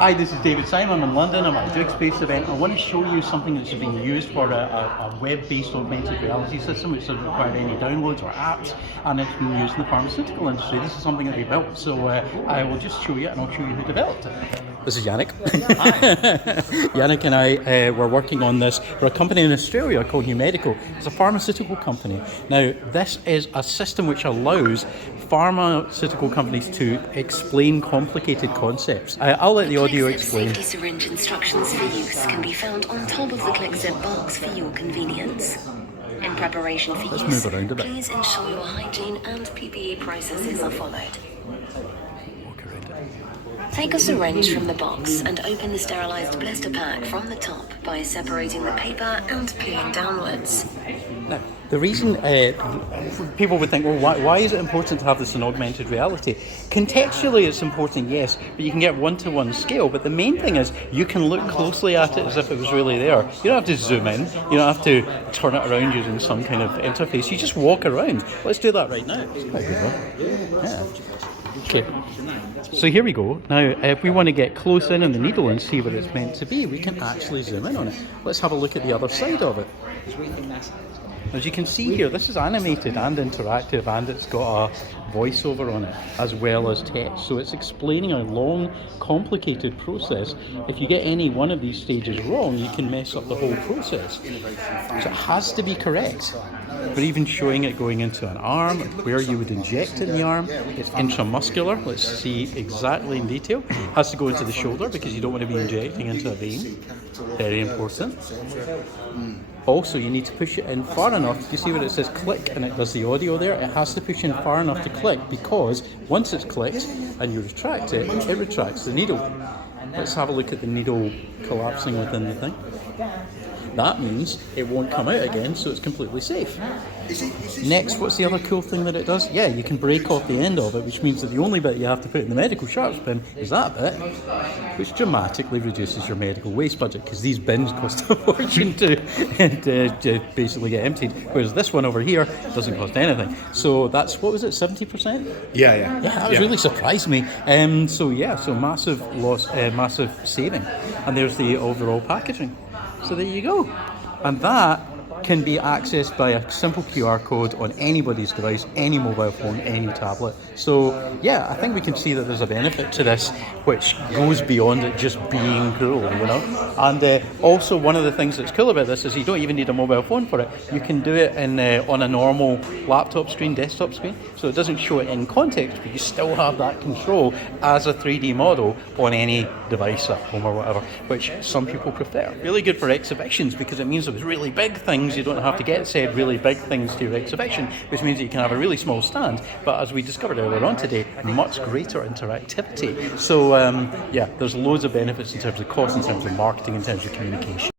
Hi, this is David Simon. I'm in London. I'm at a DrugSpace event. I want to show you something that's being used for a web-based augmented reality system which doesn't require any downloads or apps, and it's being used in the pharmaceutical industry. This is something that we built, so I will just show you, and I'll show you who developed it. This is Yannick. Yannick and I were working on this for a company in Australia called Medical. It's a pharmaceutical company. Now, this is a system which allows pharmaceutical companies to explain complicated concepts. I'll let the audio explain. Safety syringe instructions for use can be found on top of the ClickZip box for your convenience. In preparation for Let's use, move around a bit. please ensure your hygiene and PPE processes are followed. Walk around it. Take a syringe from the box and open the sterilized blister pack from the top by separating the paper and peeling downwards. Now, the reason people would think, well, why is it important to have this in augmented reality? Contextually, it's important, yes, but you can get one-to-one scale. But the main thing is you can look closely at it as if it was really there. You don't have to zoom in. You don't have to turn it around using some kind of interface. You just walk around. Let's do that right now. It's quite good, huh? Yeah. Okay, so here we go. Now, if we want to get close in on the needle and see what it's meant to be, we can actually zoom in on it. Let's have a look at the other side of it. As you can see here, this is animated and interactive, and it's got a voiceover on it as well as text. So it's explaining a long, complicated process. If you get any one of these stages wrong, you can mess up the whole process. So it has to be correct. But even showing it going into an arm, where you would inject it in the arm, it's intramuscular. Let's see exactly in detail. It has to go into the shoulder because you don't want to be injecting into a vein. Very important. Also, you need to push it in far enough. You see where it says click and it does the audio there? It has to push in far enough to click, because once it's clicked and you retract it, it retracts the needle. Let's have a look at the needle collapsing within the thing. That means it won't come out again, so it's completely safe. Next, what's the other cool thing that it does? Yeah, you can break off the end of it, which means that the only bit you have to put in the medical sharps bin is that bit, which dramatically reduces your medical waste budget, because these bins cost a fortune to basically get emptied, whereas this one over here doesn't cost anything. So that's, what was it, 70%? Yeah, that really surprised me. So massive loss, massive saving. And there's the overall packaging. So there you go. And that can be accessed by a simple QR code on anybody's device, any mobile phone, any tablet. So yeah, I think we can see that there's a benefit to this which goes beyond it just being cool, you know. And also, one of the things that's cool about this is you don't even need a mobile phone for it. You can do it in on a normal laptop screen, desktop screen, so it doesn't show it in context, but you still have that control as a 3D model on any device at home or whatever, which some people prefer. Really good for exhibitions, because it means that with really big things, you don't have to get said really big things to your exhibition, which means that you can have a really small stand, but as we discovered earlier on today, much greater interactivity. So yeah, there's loads of benefits in terms of cost, in terms of marketing, in terms of communication.